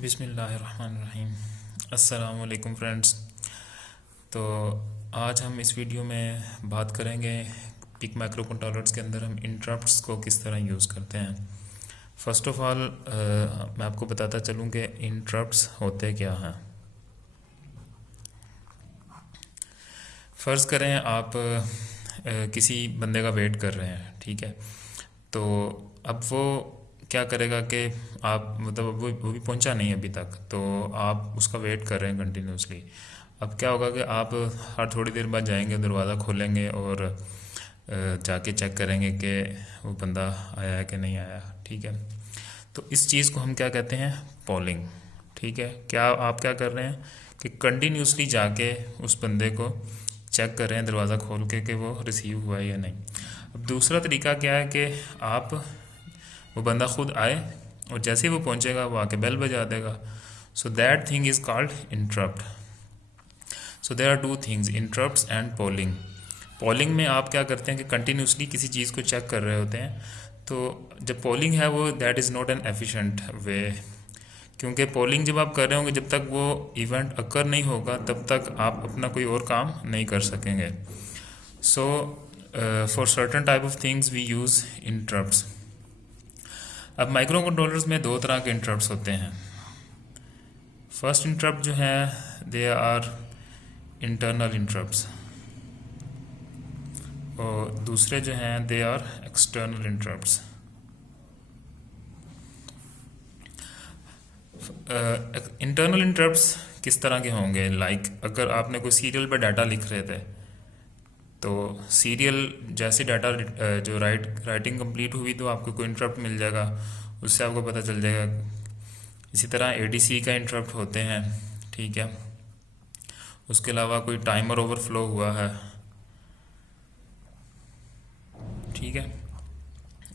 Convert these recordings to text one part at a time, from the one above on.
बिस्मिल्लाहिर्रहमानिर्रहीम। अस्सलाम वालेकुम फ्रेंड्स। तो आज हम इस वीडियो में बात करेंगे पिक माइक्रो कंट्रोलर्स के अंदर हम इंटरप्ट्स को किस तरह यूज़ करते हैं। फ़र्स्ट ऑफ़ ऑल मैं आपको बताता चलूँ कि इंटरप्ट्स होते क्या हैं। फ़र्ज़ करें आप किसी बंदे का वेट कर रहे हैं, ठीक है। तो अब वो क्या करेगा कि आप मतलब वो भी पहुंचा नहीं अभी तक, तो आप उसका वेट कर रहे हैं कंटिन्यूसली। अब क्या होगा कि आप हर थोड़ी देर बाद जाएंगे, दरवाज़ा खोलेंगे और जाके चेक करेंगे कि वो बंदा आया है कि नहीं आया, ठीक है। तो इस चीज़ को हम क्या कहते हैं, पॉलिंग, ठीक है। क्या आप क्या कर रहे हैं कि कंटिन्यूसली जाके उस बंदे को चेक कर रहे हैं दरवाज़ा खोल के कि वो रिसीव हुआ है या नहीं। अब दूसरा तरीका क्या है कि आप वो बंदा खुद आए और जैसे ही वो पहुंचेगा वो आके बेल बजा देगा। So that thing is called interrupt. So there are two things, interrupts and polling. Polling में आप क्या करते हैं कि कंटिन्यूसली किसी चीज़ को चेक कर रहे होते हैं। तो जब पोलिंग है वो that is not an efficient way, क्योंकि पोलिंग जब आप कर रहे होंगे, जब तक वो इवेंट अकर नहीं होगा तब तक आप अपना कोई और काम नहीं कर सकेंगे। So for certain type of things we use interrupts. अब माइक्रो कंट्रोलर्स में दो तरह के इंटरप्ट्स होते हैं। फर्स्ट इंटरप्ट जो है दे आर इंटरनल इंटरप्ट्स, और दूसरे जो हैं they are external interrupts. Internal interrupts किस तरह के होंगे, अगर आपने कोई सीरियल पर डाटा लिख रहे थे, तो सीरियल जैसे डाटा जो राइटिंग कंप्लीट हुई तो आपको कोई इंटरप्ट मिल जाएगा, उससे आपको पता चल जाएगा। इसी तरह एडीसी का इंटरप्ट होते हैं, ठीक है। उसके अलावा कोई टाइमर ओवरफ्लो हुआ है, ठीक है।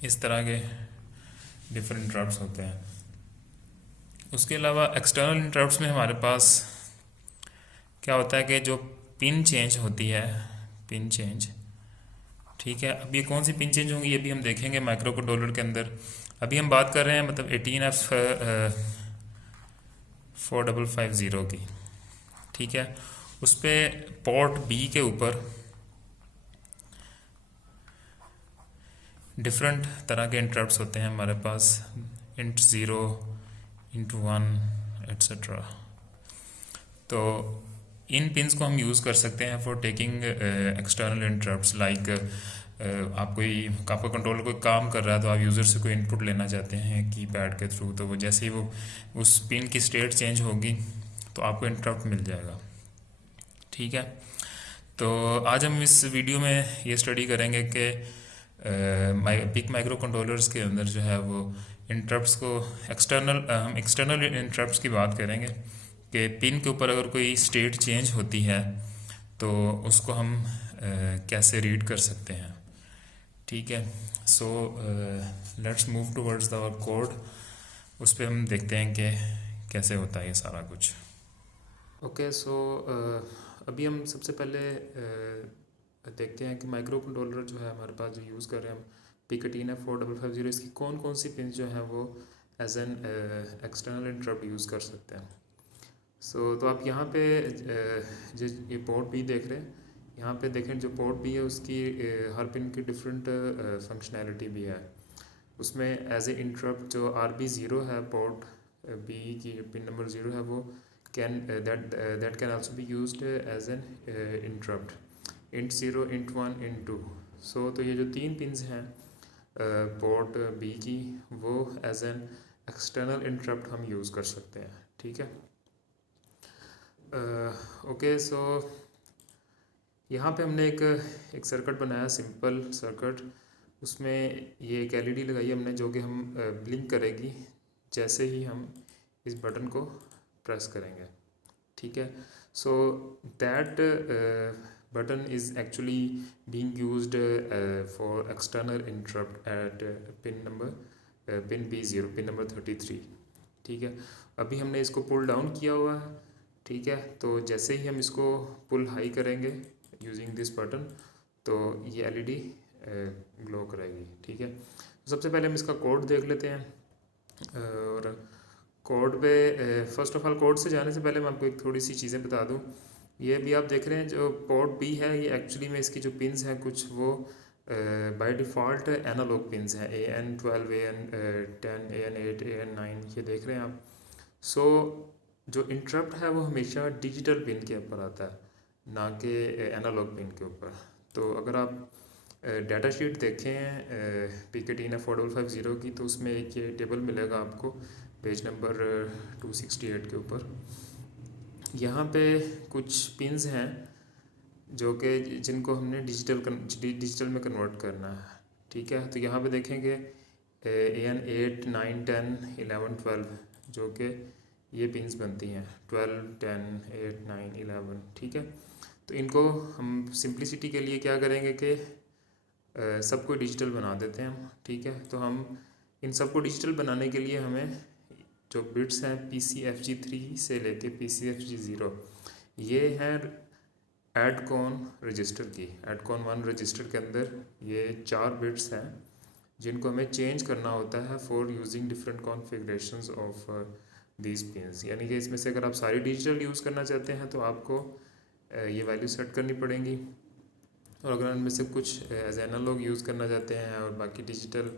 इस तरह के डिफरेंट इंटरप्ट्स होते हैं। उसके अलावा एक्सटर्नल इंटरप्ट्स में हमारे पास क्या होता है कि जो पिन चेंज होती है, पिन चेंज, ठीक है। अब ये कौन सी पिन चेंज होंगी ये भी हम देखेंगे माइक्रो कंट्रोलर के अंदर। अभी हम बात कर रहे हैं मतलब 18F4550 की, ठीक है। उस पर पोर्ट बी के ऊपर डिफरेंट तरह के इंटरप्ट्स होते हैं हमारे पास, int zero, int one, etcetera. तो इन पिंस को हम यूज़ कर सकते हैं फॉर टेकिंग एक्सटर्नल इंटरप्ट्स। आपका कंट्रोलर कोई काम कर रहा है तो आप यूज़र से कोई इनपुट लेना चाहते हैं कीपैड के थ्रू, तो वो जैसे ही वो उस पिन की स्टेट चेंज होगी तो आपको इंटरप्ट मिल जाएगा, ठीक है। तो आज हम इस वीडियो में ये स्टडी करेंगे कि पिक माइक्रो कंट्रोलर्स के अंदर जो है वो इंटरप्ट्स को हम एक्सटर्नल इंटरप्ट्स की बात करेंगे कि पिन के ऊपर अगर कोई स्टेट चेंज होती है तो उसको हम कैसे रीड कर सकते हैं, ठीक है। So let's move towards our code. उस पर हम देखते हैं कि कैसे होता है ये सारा कुछ। ओके, सो अभी हम सबसे पहले देखते हैं कि माइक्रो कंट्रोलर जो है हमारे पास जो यूज़ कर रहे हैं हम, Picatinny4550, इसकी कौन कौन सी पिन जो हैं वो as an external interrupt use कर सकते हैं। तो आप यहाँ पे जो ये पोर्ट बी देख रहे हैं, यहाँ पे देखें जो पोर्ट बी है उसकी हर पिन की डिफरेंट फंक्शनैलिटी भी है। उसमें एज ए इंटरप्ट जो RB0 है, पोर्ट बी की पिन नंबर 0 है, वो that can also be used as an interrupt, int 0, int 1, int 2। तो ये जो तीन पिन्स हैं पोर्ट बी की, वो एज एन एक्सटर्नल इंटरप्ट हम यूज़ कर सकते हैं, ठीक है। ओके, सो यहाँ पे हमने एक सर्किट बनाया, सिंपल सर्किट। उसमें ये एक एलईडी लगाई हमने जो कि हम ब्लिंक करेगी जैसे ही हम इस बटन को प्रेस करेंगे, ठीक है। So that button is actually being used for external interrupt at pin B0, pin number 33, ठीक है। अभी हमने इसको पुल डाउन किया हुआ है, ठीक है। तो जैसे ही हम इसको पुल हाई करेंगे यूजिंग दिस बटन तो ये एलईडी ग्लो करेगी, ठीक है। तो सबसे पहले हम इसका कोड देख लेते हैं, और कोड पे फर्स्ट ऑफ ऑल कोड से जाने से पहले मैं आपको एक थोड़ी सी चीज़ें बता दूं। ये भी आप देख रहे हैं जो पोर्ट बी है, ये एक्चुअली में इसकी जो पिन्स हैं कुछ वो बाय डिफ़ॉल्ट एनालॉग पिन्स हैं, AN12, AN10, AN8, AN9, ये देख रहे हैं आप। सो जो इंटरप्ट है वो हमेशा डिजिटल पिन के ऊपर आता है, ना कि एनालॉग पिन के ऊपर। तो अगर आप डाटा शीट देखें PKTNF 4550 की, तो उसमें एक ये टेबल मिलेगा आपको पेज नंबर 268 के ऊपर। यहाँ पे कुछ पिन्स हैं जो कि जिनको हमने डिजिटल में कन्वर्ट करना है, ठीक है। तो यहाँ पे देखेंगे AN8, 9, 10, 11, 12 जो कि ये पिन्स बनती हैं 12, 10, 8, 9, 11, ठीक है। तो इनको हम सिंप्लिसिटी के लिए क्या करेंगे कि सबको डिजिटल बना देते हैं हम, ठीक है। तो हम इन सबको डिजिटल बनाने के लिए हमें जो बिट्स हैं PCFG3 से लेके PCFG0, ये हैं एडकॉन रजिस्टर की। एडकॉन 1 रजिस्टर के अंदर ये 4 बिट्स हैं जिनको हमें चेंज करना होता है for using different configurations of these pins. यानी कि इसमें से अगर आप सारी डिजिटल यूज़ करना चाहते हैं तो आपको ये वैल्यू सेट करनी पड़ेंगी, और अगर उनमें से कुछ एज एनालॉग यूज़ करना चाहते हैं और बाकी डिजिटल,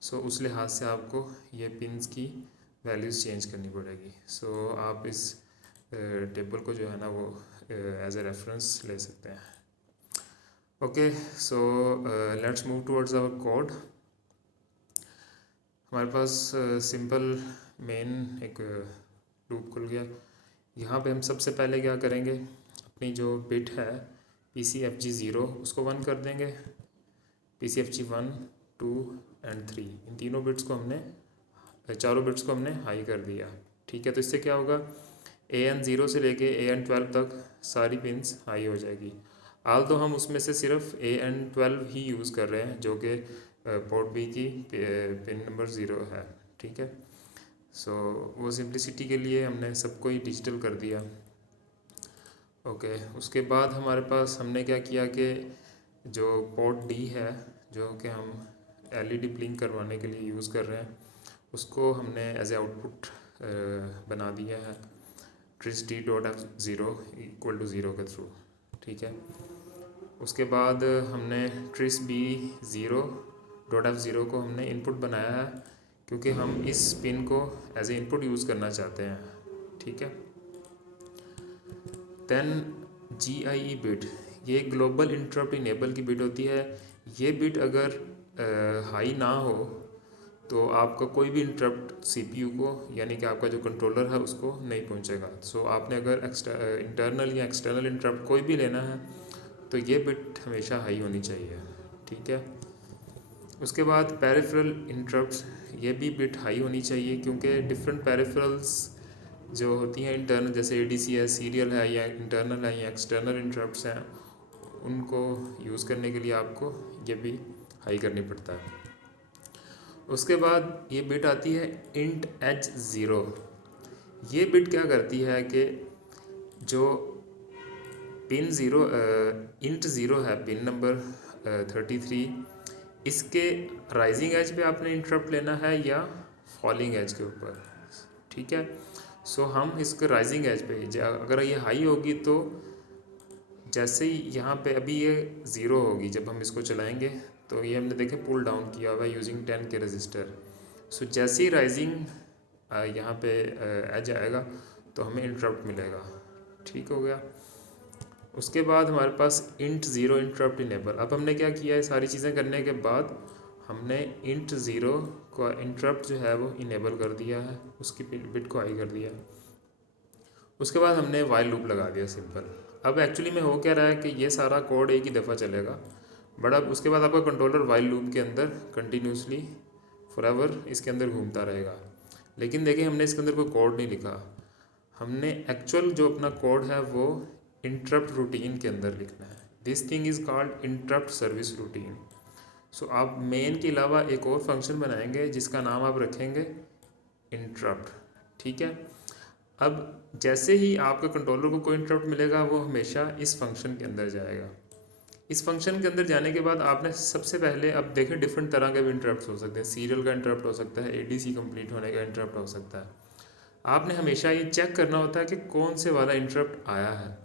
सो उस लिहाज से आपको ये पिन्स की वैल्यूज़ चेंज करनी पड़ेगी। सो आप इस टेबल को जो है ना वो एज ए रेफरेंस ले सकते हैं। Okay, so let's move towards our code. हमारे पास सिंपल मेन एक लूप खुल गया। यहाँ पे हम सबसे पहले क्या करेंगे, अपनी जो बिट है PCFG0 उसको 1 कर देंगे। PCFG1, 2 एंड 3, इन तीनों बिट्स को हमने चारों बिट्स को हमने हाई कर दिया, ठीक है। तो इससे क्या होगा, AN0 से लेके AN12 तक सारी पिन्स हाई हो जाएगी। आल तो हम उसमें से सिर्फ AN12 ही यूज़ कर रहे हैं जो कि पोर्ट बी की पिन नंबर 0 है, ठीक है। सो वो सिंप्लिसिटी के लिए हमने सबको ही डिजिटल कर दिया। ओके, उसके बाद हमारे पास हमने क्या किया कि जो पोर्ट D है जो कि हम LED ब्लिंक करवाने के लिए यूज़ कर रहे हैं, उसको हमने एज ए आउटपुट बना दिया है tris_d.f0 इक्वल टू 0 के थ्रू, ठीक है। उसके बाद हमने tris_b0.f0 को हमने इनपुट बनाया है क्योंकि हम इस पिन को एज ए इनपुट यूज़ करना चाहते हैं, ठीक है। देन GIE बिट, ये ग्लोबल इंटरप्ट इनेबल की बिट होती है। ये बिट अगर हाई ना हो तो आपका कोई भी इंटरप्ट CPU को, यानी कि आपका जो कंट्रोलर है उसको नहीं पहुंचेगा। सो आपने अगर इंटरनल या एक्सटर्नल इंटरप्ट कोई भी लेना है तो ये बिट हमेशा हाई होनी चाहिए, ठीक है। उसके बाद पेरिफेरल इंटरप्ट्स, ये भी बिट हाई होनी चाहिए क्योंकि डिफरेंट पेरिफेरल्स जो होती हैं इंटरनल, जैसे ADC है, सीरियल है, या इंटरनल है या एक्सटर्नल इंटरप्ट्स हैं, उनको यूज़ करने के लिए आपको ये भी हाई करनी पड़ता है। उसके बाद ये बिट आती है int H0। ये बिट क्या करती है कि जो पिन int 0 है, पिन नंबर 33, इसके राइजिंग एज पे आपने इंटरप्ट लेना है या फॉलिंग एज के ऊपर, ठीक है। सो हम इसके राइजिंग एज पे, अगर ये हाई होगी तो जैसे ही यहाँ पे अभी ये 0 होगी, जब हम इसको चलाएंगे तो ये हमने देखे पुल डाउन किया हुआ है यूजिंग 10 के रजिस्टर। सो जैसे ही राइजिंग यहाँ पे एज आएगा तो हमें इंटरप्ट मिलेगा, ठीक हो गया। उसके बाद हमारे पास int 0 इंटरप्ट इनेबल। अब हमने क्या किया है, सारी चीज़ें करने के बाद हमने int 0 का इंटरप्ट जो है वो इनेबल कर दिया है, उसकी बिट को हाई कर दिया है। उसके बाद हमने वाइल लूप लगा दिया सिंपल। अब एक्चुअली में हो क्या रहा है कि ये सारा कोड एक ही दफ़ा चलेगा, बट अब उसके बाद आपका कंट्रोलर वाइल लूप के अंदर कंटिन्यूसली फॉरएवर इसके अंदर घूमता रहेगा। लेकिन देखिए हमने इसके अंदर कोई कोड नहीं लिखा, हमने एक्चुअल जो अपना कोड है वो इंटरप्ट रूटीन के अंदर लिखना है। This thing is called interrupt service routine. So आप मेन के अलावा एक और फंक्शन बनाएंगे जिसका नाम आप रखेंगे इंटरप्ट, ठीक है। अब जैसे ही आपका कंट्रोलर को कोई इंटरप्ट मिलेगा वो हमेशा इस फंक्शन के अंदर जाएगा। इस फंक्शन के अंदर जाने के बाद आपने सबसे पहले, अब देखें डिफरेंट तरह के भी इंटरप्ट हो सकते हैं। सीरियल का इंटरप्ट हो सकता है, ADC कंप्लीट होने का इंटरप्ट हो सकता है। आपने हमेशा ये चेक करना होता है कि कौन से वाला इंटरप्ट आया है।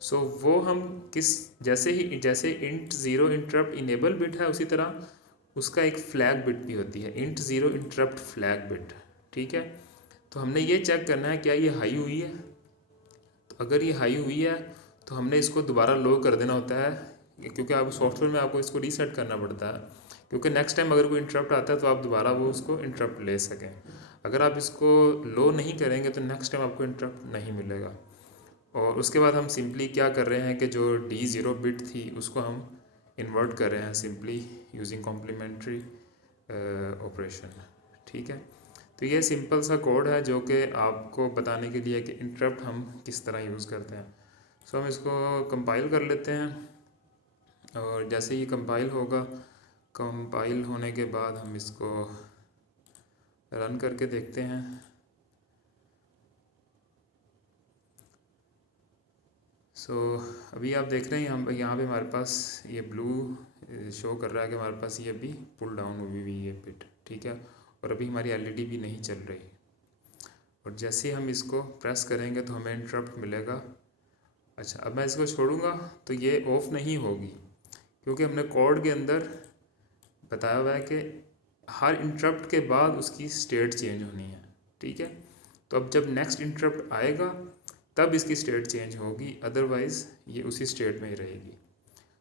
सो वो हम किस, जैसे int zero interrupt enable bit है, उसी तरह उसका एक फ्लैग बिट भी होती है, int zero interrupt flag bit. ठीक है, तो हमने ये चेक करना है क्या ये हाई हुई है। तो अगर ये हाई हुई है तो हमने इसको दोबारा लो कर देना होता है, क्योंकि आप सॉफ्टवेयर में आपको इसको रीसेट करना पड़ता है, क्योंकि नेक्स्ट टाइम अगर कोई इंटरप्ट आता है तो आप दोबारा वो उसको इंटरप्ट ले सकें। अगर आप इसको लो नहीं करेंगे तो नेक्स्ट टाइम आपको इंटरप्ट नहीं मिलेगा। और उसके बाद हम सिंपली क्या कर रहे हैं कि जो D0 बिट थी उसको हम इन्वर्ट कर रहे हैं सिंपली यूजिंग कॉम्प्लीमेंट्री ऑपरेशन। ठीक है, तो ये सिंपल सा कोड है जो कि आपको बताने के लिए कि इंटरप्ट हम किस तरह यूज़ करते हैं। सो हम इसको कंपाइल कर लेते हैं, और जैसे ही कंपाइल होगा, कंपाइल होने के बाद हम इसको रन करके देखते हैं। अभी आप देख रहे हैं यहाँ पे हमारे पास ये ब्लू शो कर रहा है कि हमारे पास ये अभी पुल डाउन हुई हुई है बिट। ठीक है, और अभी हमारी एलईडी भी नहीं चल रही, और जैसे ही हम इसको प्रेस करेंगे तो हमें इंटरप्ट मिलेगा। अच्छा, अब मैं इसको छोड़ूंगा तो ये ऑफ नहीं होगी, क्योंकि हमने कोड के अंदर बताया हुआ है कि हर इंटरप्ट के बाद उसकी स्टेट चेंज होनी है। ठीक है, तो अब जब नेक्स्ट इंटरप्ट आएगा तब इसकी स्टेट चेंज होगी, अदरवाइज़ ये उसी स्टेट में ही रहेगी।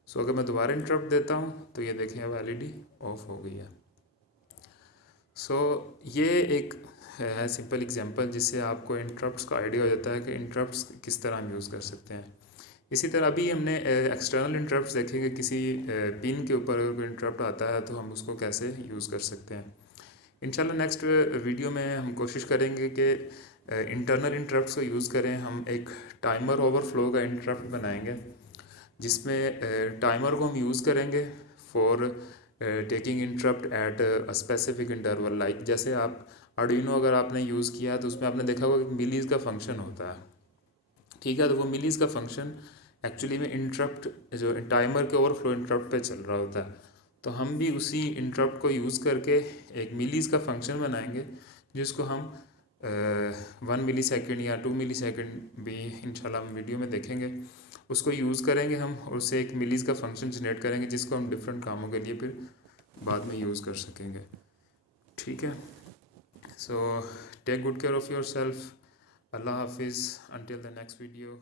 अगर मैं दोबारा इंटरप्ट देता हूँ तो ये देखें अब एलईडी ऑफ हो गई है। ये एक है सिंपल एग्जांपल जिससे आपको इंटरप्ट्स का आइडिया हो जाता है कि इंटरप्ट्स किस तरह हम यूज़ कर सकते हैं। इसी तरह भी हमने एक्सटर्नल इंटरप्ट्स देखेंगे, किसी पिन के ऊपर अगर कोई इंटरप्ट आता है तो हम उसको कैसे यूज़ कर सकते हैं। इंशाल्लाह नेक्स्ट वीडियो में हम कोशिश करेंगे कि इंटरनल इंटरप्ट्स को यूज़ करें। हम एक टाइमर ओवरफ्लो का इंटरप्ट बनाएंगे, जिसमें टाइमर को हम यूज़ करेंगे for taking interrupt at a specific interval. Like जैसे आप आर्डिनो अगर आपने यूज़ किया है तो उसमें आपने देखा होगा कि मिलीज़ का फंक्शन होता है। ठीक है, तो वो मिलीज़ का फंक्शन एक्चुअली में इंटरप्ट जो टाइमर के ओवरफ्लो इंटरप्ट पे चल रहा होता है। तो हम भी उसी इंटरप्ट को यूज़ करके एक मिलीज़ का फंक्शन बनाएंगे, जिसको हम 1 मिली सेकेंड या 2 मिली सेकेंड भी इंशाल्लाह हम वीडियो में देखेंगे। उसको यूज़ करेंगे हम, और उससे एक मिलीज़ का फंक्शन जनरेट करेंगे जिसको हम डिफरेंट कामों के लिए फिर बाद में यूज़ कर सकेंगे। ठीक है, take good care of yourself. अल्लाह हाफिज़, until the next video.